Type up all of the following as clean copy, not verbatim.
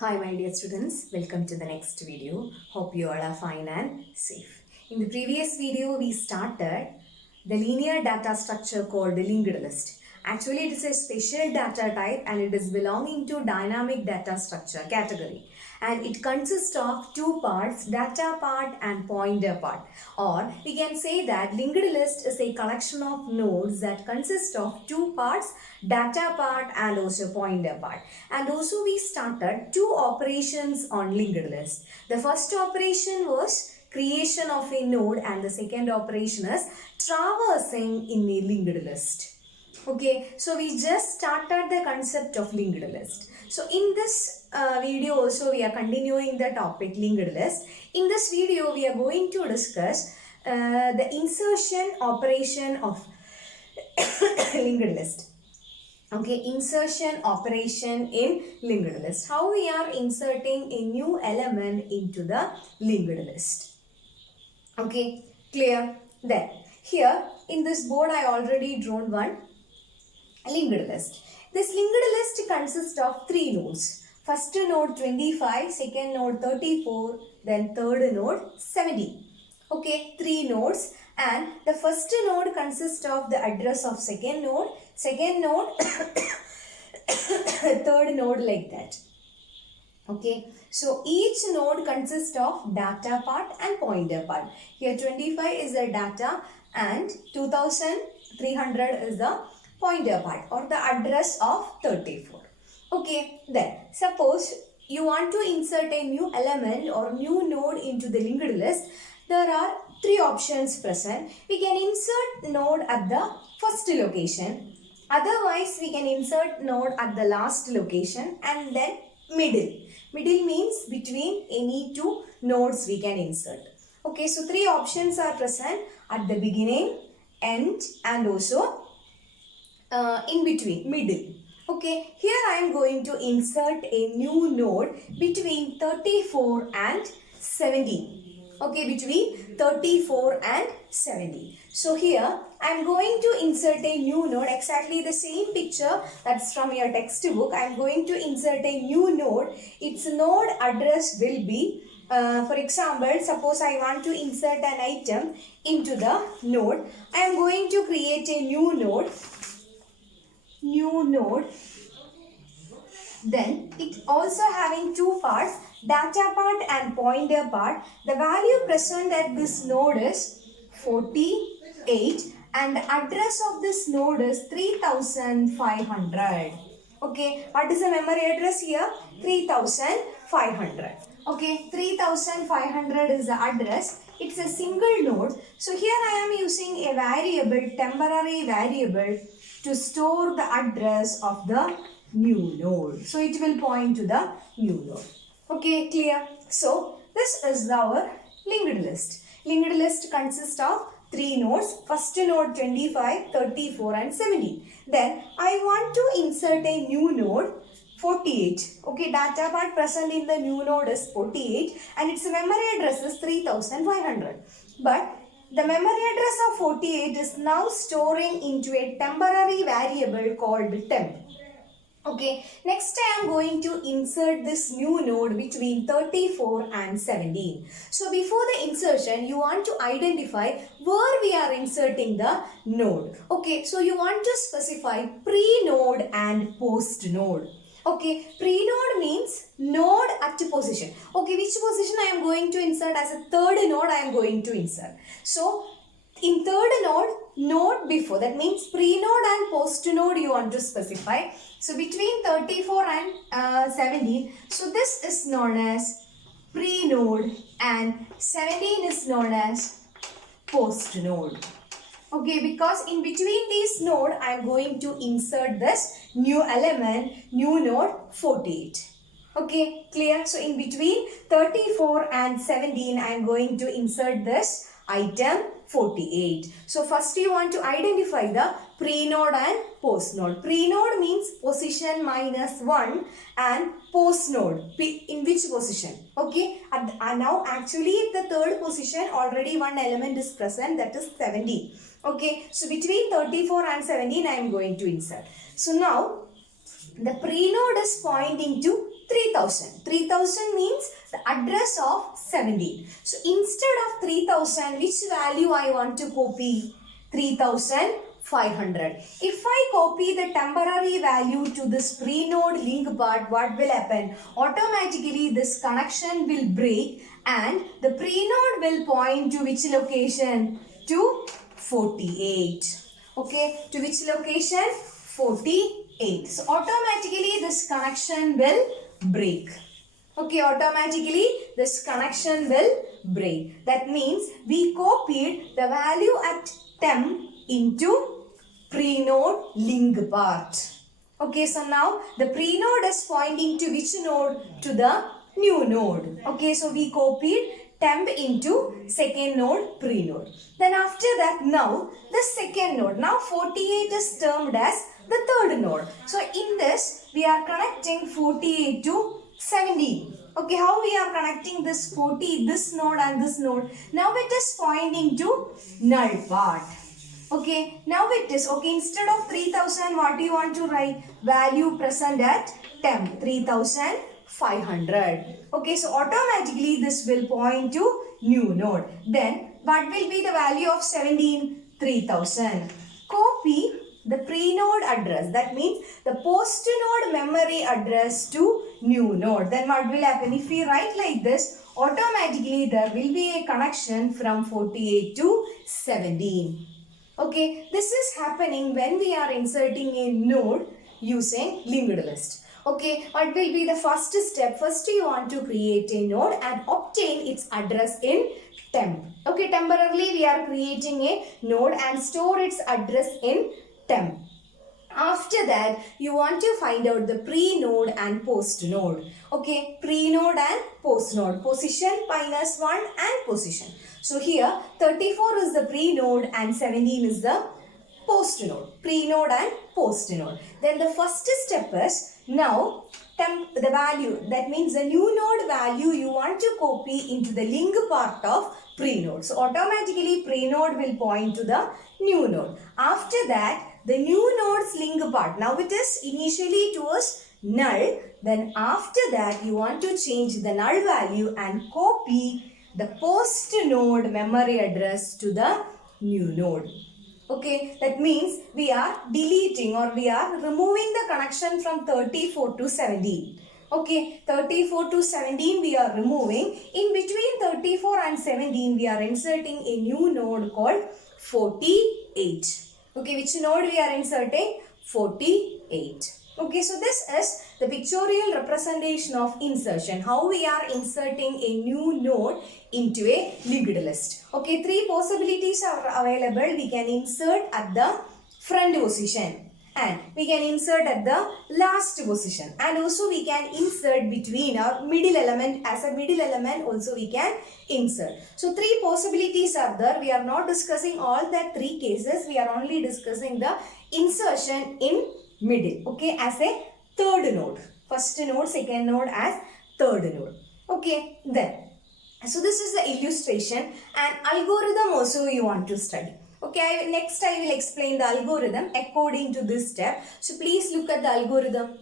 Hi my dear students, welcome to the next video. Hope you all are fine and safe. In the previous video we started the linear data structure called the linked list. Actually it is a special data type and it is belonging to dynamic data structure category. And it consists of two parts, data part and pointer part. Or we can say that linked list is a collection of nodes that consist of two parts, data part and also pointer part. And also we started two operations on linked list. The first operation was creation of a node and the second operation is traversing in a linked list. Okay, so we just started the concept of linked list. So in this video also we are continuing the topic linked list. In this video we are going to discuss the insertion operation of linked list. Okay, insertion operation in linked list. How we are inserting a new element into the linked list. Okay, clear? Then here in this board I already drawn one linked list. This linked list consists of three nodes. First node 25, second node 34, then third node 70. Okay, three nodes, and the first node consists of the address of second node, third node, like that. Okay, so each node consists of data part and pointer part. Here 25 is the data and 2300 is the pointer part or the address of 34. Okay, then suppose you want to insert a new element or new node into the linked list. There are three options present. We can insert node at the first location. Otherwise, we can insert node at the last location and then middle. Middle means between any two nodes we can insert. Okay, so three options are present at the beginning, end and also in between, middle. Okay, here I am going to insert a new node between 34 and 70. Okay, between 34 and 70. So here I am going to insert a new node, exactly the same picture that's from your textbook. I am going to insert a new node. Its node address will be, for example, suppose I want to insert an item into the node. I am going to create a new node. Then it also having two parts, data part and pointer part. The value present at this node is 48 and the address of this node is 3500. Okay, what is the memory address here? 3500. Okay, 3500 is the address. It's a single node. So here I am using a variable, temporary variable, to store the address of the new node. So it will point to the new node. Okay, clear? So this is our linked list. Linked list consists of three nodes. First node 25, 34 and 70. Then I want to insert a new node 48. Okay, data part present in the new node is 48 and its memory address is 3500. But the memory address of 48 is now storing into a temporary variable called temp. Okay, next I am going to insert this new node between 34 and 17. So before the insertion, you want to identify where we are inserting the node. Okay, so you want to specify pre-node and post-node. Okay, pre-node means node at position. Okay, which position I am going to insert? As a third node I am going to insert. So in third node, node before, that means pre-node and post-node you want to specify. So between 34 and 17, so this is known as pre-node and 17 is known as post-node. Okay, because in between these node, I am going to insert this new element, new node 48. Okay, clear? So in between 34 and 17, I am going to insert this item 48. So first you want to identify the pre-node and post-node. Pre-node means position minus 1 and post-node in which position? Okay, now actually the third position already one element is present, that is 70. Okay, so between 34 and 17 I am going to insert. So now the pre-node is pointing to 3000. 3000 means the address of 17. So instead of 3000, which value I want to copy? 3500. If I copy the temporary value to this pre-node link part, what will happen? Automatically this connection will break and the pre-node will point to which location? To 48. Okay, to which location? 48. So automatically this connection will break. Okay, automatically this connection will break. That means we copied the value at temp into pre-node link part. Okay, so now the pre-node is pointing to which node? To the new node. Okay, so we copied temp into second node pre-node. Then after that, now the second node. Now 48 is termed as the third node. So in this, we are connecting 48 to 17. Okay, how we are connecting this 40, this node and this node? Now it is pointing to null part. Okay, now it is, okay, instead of 3000, what do you want to write? Value present at temp, 3500. Okay, so automatically this will point to new node. Then, what will be the value of 17? 3000. Copy the pre-node address. That means the post-node memory address to new node. Then what will happen? If we write like this, automatically there will be a connection from 48 to 17. Okay, this is happening when we are inserting a node using linked list. Okay, what will be the first step? First you want to create a node and obtain its address in temp. Okay, temporarily we are creating a node and store its address in temp. After that, you want to find out the pre-node and post-node. Okay, pre-node and post-node. Position minus 1 and position. So here, 34 is the pre-node and 17 is the post-node. Pre-node and post-node. Then the first step is, now the value, that means the new node value you want to copy into the link part of pre-node. So automatically pre-node will point to the new node. After that, the new node's link part, now it is initially it was null. Then after that you want to change the null value and copy the post node memory address to the new node. Okay, that means we are deleting or we are removing the connection from 34 to 17. Okay, 34 to 17 we are removing. In between 34 and 17 we are inserting a new node called 48. Okay, which node we are inserting? 48. Okay, so this is the pictorial representation of insertion. How we are inserting a new node into a linked list. Okay, three possibilities are available. We can insert at the front position and we can insert at the last position, and also we can insert between our middle element. As a middle element also we can insert. So three possibilities are there. We are not discussing all that three cases. We are only discussing the insertion in middle. Okay, as a third node. First node, second node as third node. Okay, then. So this is the illustration, and algorithm also you want to study. Okay, next I will explain the algorithm according to this step. So please look at the algorithm.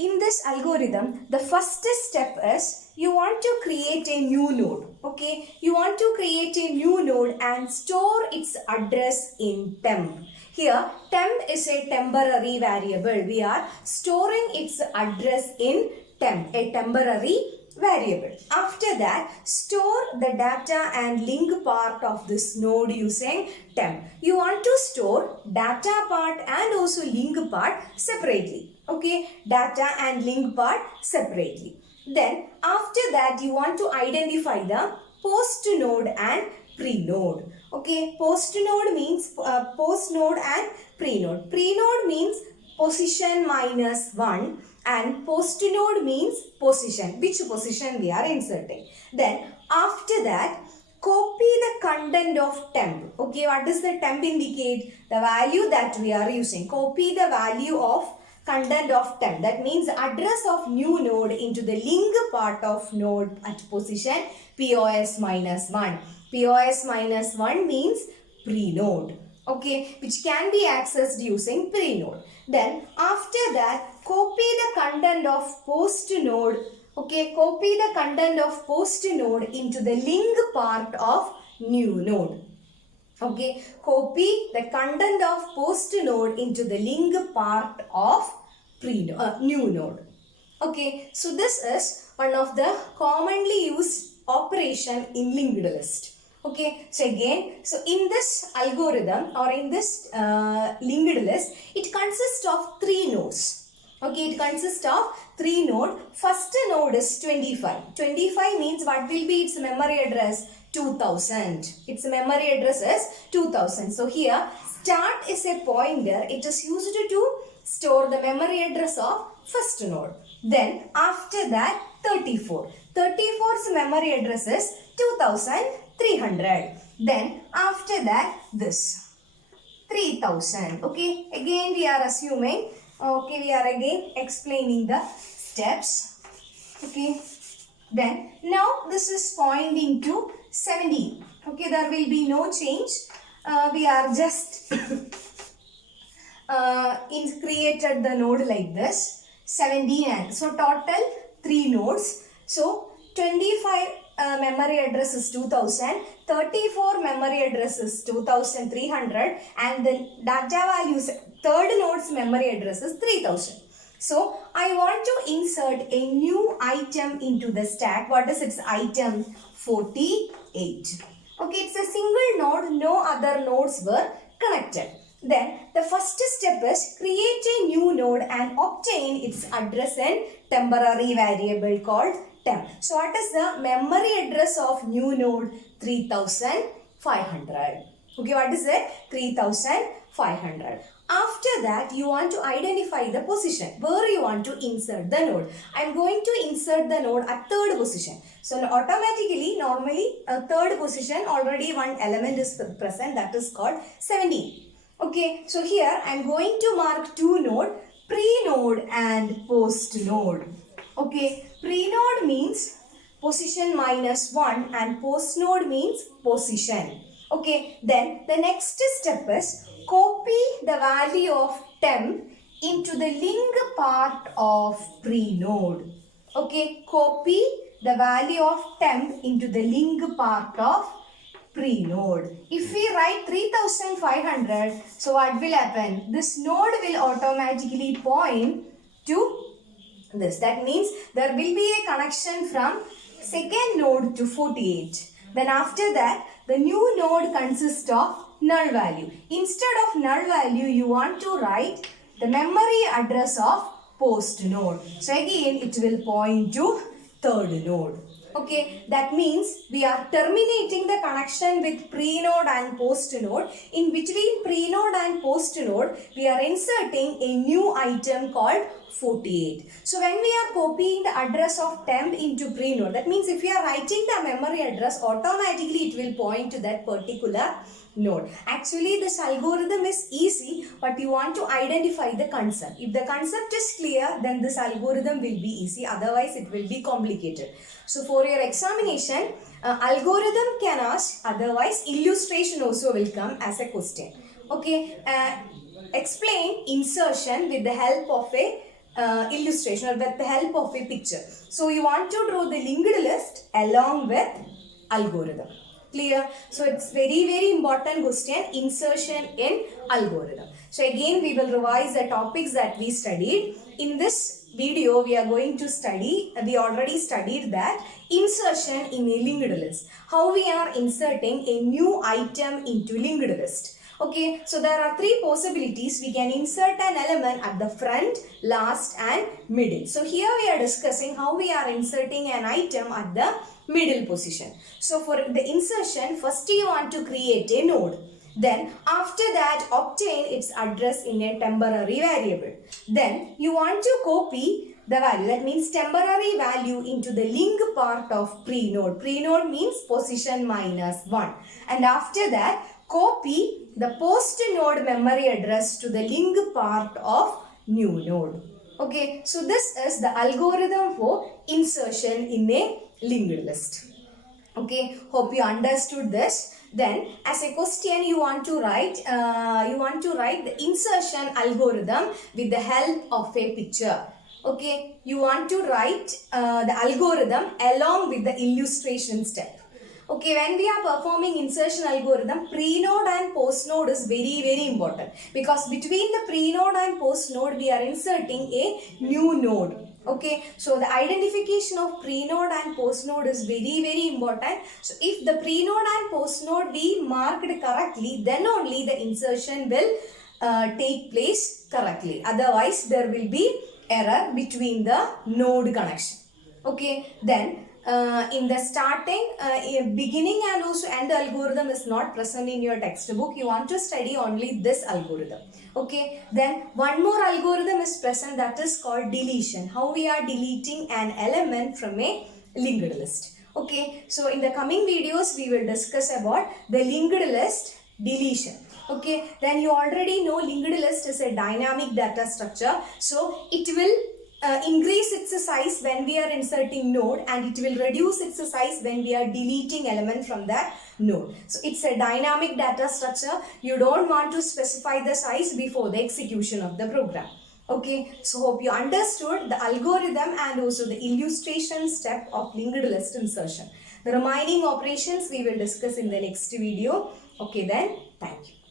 In this algorithm, the first step is you want to create a new node. Okay, you want to create a new node and store its address in temp. Here, temp is a temporary variable. We are storing its address in temp, a temporary variable. After that, store the data and link part of this node using temp. You want to store data part and also link part separately. Okay, data and link part separately. Then after that you want to identify the post node and pre-node. Okay, post node means post node and pre-node. Pre-node means position minus 1 and post node means position, which position we are inserting. Then after that, copy the content of temp. Okay, what does the temp indicate? The value that we are using. Copy the value of content of temp. That means address of new node into the link part of node at position POS minus 1. POS minus 1 means pre-node. okay, which can be accessed using pre-node. Then after that, copy the content of post node, okay, copy the content of post node into the link part of new node. Okay, copy the content of post node into the link part of new node. Okay, so this is one of the commonly used operation in linked list. Okay, so again, so in this algorithm or in this linked list, it consists of 3 nodes. Okay, it consists of 3 nodes. First node is 25. 25 means what will be its memory address? 2000. Its memory address is 2000. So here, start is a pointer. It is used to store the memory address of first node. Then after that, 34. 34's memory address is 2300. Then after that, this 3000. Okay, again we are assuming, okay, we are again explaining the steps. Okay, then now this is pointing to 17. Okay, there will be no change. We are just created the node like this, 17, and so total 3 nodes. So 25 memory address is 2000, 34 memory address is 2300, and the data values, third node's memory address is 3000. So I want to insert a new item into the stack. What is its item? 48. Okay, it's a single node, no other nodes were connected. Then the first step is create a new node and obtain its address in temporary variable called temp. So what is the memory address of new node? 3500. Okay, what is it? 3500. After that, you want to identify the position where you want to insert the node. I am going to insert the node at third position. So automatically, normally, third position, already one element is present, that is called 17. Okay, so here I am going to mark two nodes, pre-node and post-node. Okay, pre-node means position -1 and post-node means position. Okay, then the next step is copy the value of temp into the link part of pre-node. Okay, copy the value of temp into the link part of pre-node. If we write 3500, so what will happen? This node will automatically point to this. That means there will be a connection from second node to 48. Then after that, the new node consists of null value. Instead of null value, you want to write the memory address of post node. So again, it will point to third node. Okay, that means we are terminating the connection with pre-node and post-node. In between pre-node and post-node, we are inserting a new item called 48. So when we are copying the address of temp into pre-node, that means if we are writing the memory address, automatically it will point to that particular node. Actually, this algorithm is easy, but you want to identify the concept. If the concept is clear, then this algorithm will be easy. Otherwise, it will be complicated. So for your examination, algorithm can ask. Otherwise, illustration also will come as a question. Okay, explain insertion with the help of a illustration or with the help of a picture. So you want to draw the linked list along with algorithm. Clear? So it's very important question, insertion in algorithm. So again we will revise the topics that we studied. In this video we are going to study, we already studied that insertion in a linked list. How we are inserting a new item into linked list. Okay, so there are three possibilities. We can insert an element at the front, last and middle. So here we are discussing how we are inserting an item at the middle position. So for the insertion, first you want to create a node. Then after that obtain its address in a temporary variable. Then you want to copy the value, that means temporary value, into the link part of pre-node. Pre-node means position -1. And after that copy the post-node memory address to the link part of new node. Okay, so this is the algorithm for insertion in a linked list. Okay, hope you understood this. Then, as a question, you want to write the insertion algorithm with the help of a picture. Okay, you want to write the algorithm along with the illustration step. Okay, when we are performing insertion algorithm, pre-node and post-node is very important, because between the pre-node and post-node we are inserting a new node. Okay, so the identification of pre-node and post-node is very important. So if the pre-node and post-node we marked correctly, then only the insertion will take place correctly. Otherwise, there will be error between the node connection. Okay, then in the starting, beginning and also end algorithm is not present in your textbook. You want to study only this algorithm. Okay, then one more algorithm is present, that is called deletion. How we are deleting an element from a linked list. Okay, so in the coming videos we will discuss about the linked list deletion. Okay, then you already know linked list is a dynamic data structure. So it will increase its size when we are inserting node, and it will reduce its size when we are deleting element from that node. So it's a dynamic data structure. You don't want to specify the size before the execution of the program. Okay, so hope you understood the algorithm and also the illustration step of linked list insertion. The remaining operations we will discuss in the next video. Okay then, thank you.